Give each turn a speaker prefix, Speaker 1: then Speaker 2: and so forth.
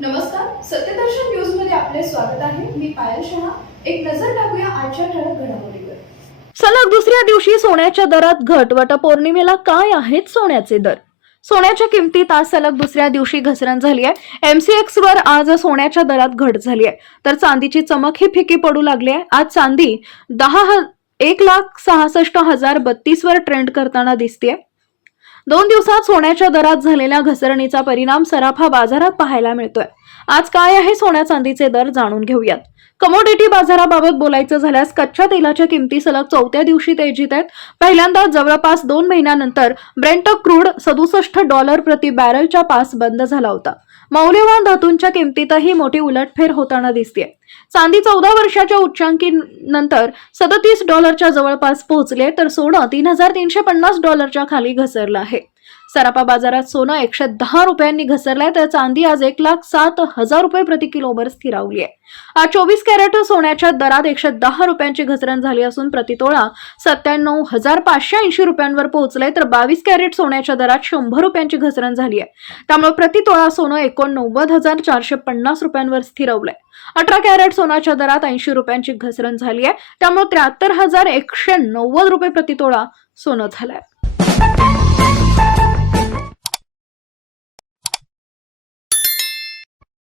Speaker 1: नमस्कार सत्यदर्शन न्यूजमध्ये आपले स्वागत आहे. मी पायल शहा. एक नजर टाकूया आजच्या ठळक घडामोडीवर.
Speaker 2: सलग दुसऱ्या दिवशी सोन्याच्या दरात घट वटपौर्णिमेला काय आहेत सोन्याचे दर? सोन्याच्या किमतीत आज सलग दुसऱ्या दिवशी घसरण झाली आहे. एमसीएक्स वर आज सोन्याच्या दरात घट झाली आहे. तर चांदीची चमक ही फिकी पडू लागली आहे. आज चांदी दहा एक लाख सहासष्ट हजार बत्तीस वर ट्रेंड करताना दिसते दोन दिवसात सोन्याच्या दरात झालेल्या घसरणीचा परिणाम सराफा बाजारात पाहायला मिळतोय. आज काय आहे सोन्या चांदीचे दर जाणून घेऊयात. कमोडिटी बाजाराबाबत बोलायचं झाल्यास कच्च्या तेलाच्या किमती सलग चौथ्या दिवशी तेजीत आहेत. पहिल्यांदा जवळपास दोन महिन्यानंतर ब्रेंट क्रूड सदुसष्ट डॉलर प्रति बॅरलच्या पास बंद झाला होता. मौल्यवान धातूंच्या किमतीतही मोठी उलटफेर होताना दिसते चांदी चौदा वर्षाच्या उच्चांकी नंतर सदतीस डॉलरच्या जवळपास पोहोचले तर सोनं तीन हजार तीनशे पन्नास डॉलरच्या खाली घसरलं आहे. सराफा बाजारात सोनं एकशे दहा रुपयांनी घसरलंय तर चांदी आज एक लाख सात हजार रुपये प्रति किलोवर स्थिरावली आहे. आज चोवीस कॅरेट सोन्याच्या दरात एकशे दहा रुपयांची घसरण झाली असून प्रतितोळा सत्त्याण्णव हजार पाचशे ऐंशी रुपयांवर पोहोचलंय तर बावीस कॅरेट सोन्याच्या दरात शंभर रुपयांची घसरण झाली आहे. त्यामुळे प्रतितोळा सोनं एकोणनव्वद हजार चारशे पन्नास रुपयांवर स्थिरवलंय. अठरा कॅरेट सोन्याच्या दरात ऐंशी रुपयांची घसरण झाली आहे त्यामुळे त्र्याहत्तर हजार एकशे नव्वद रुपये प्रतितोळा सोनं झालंय.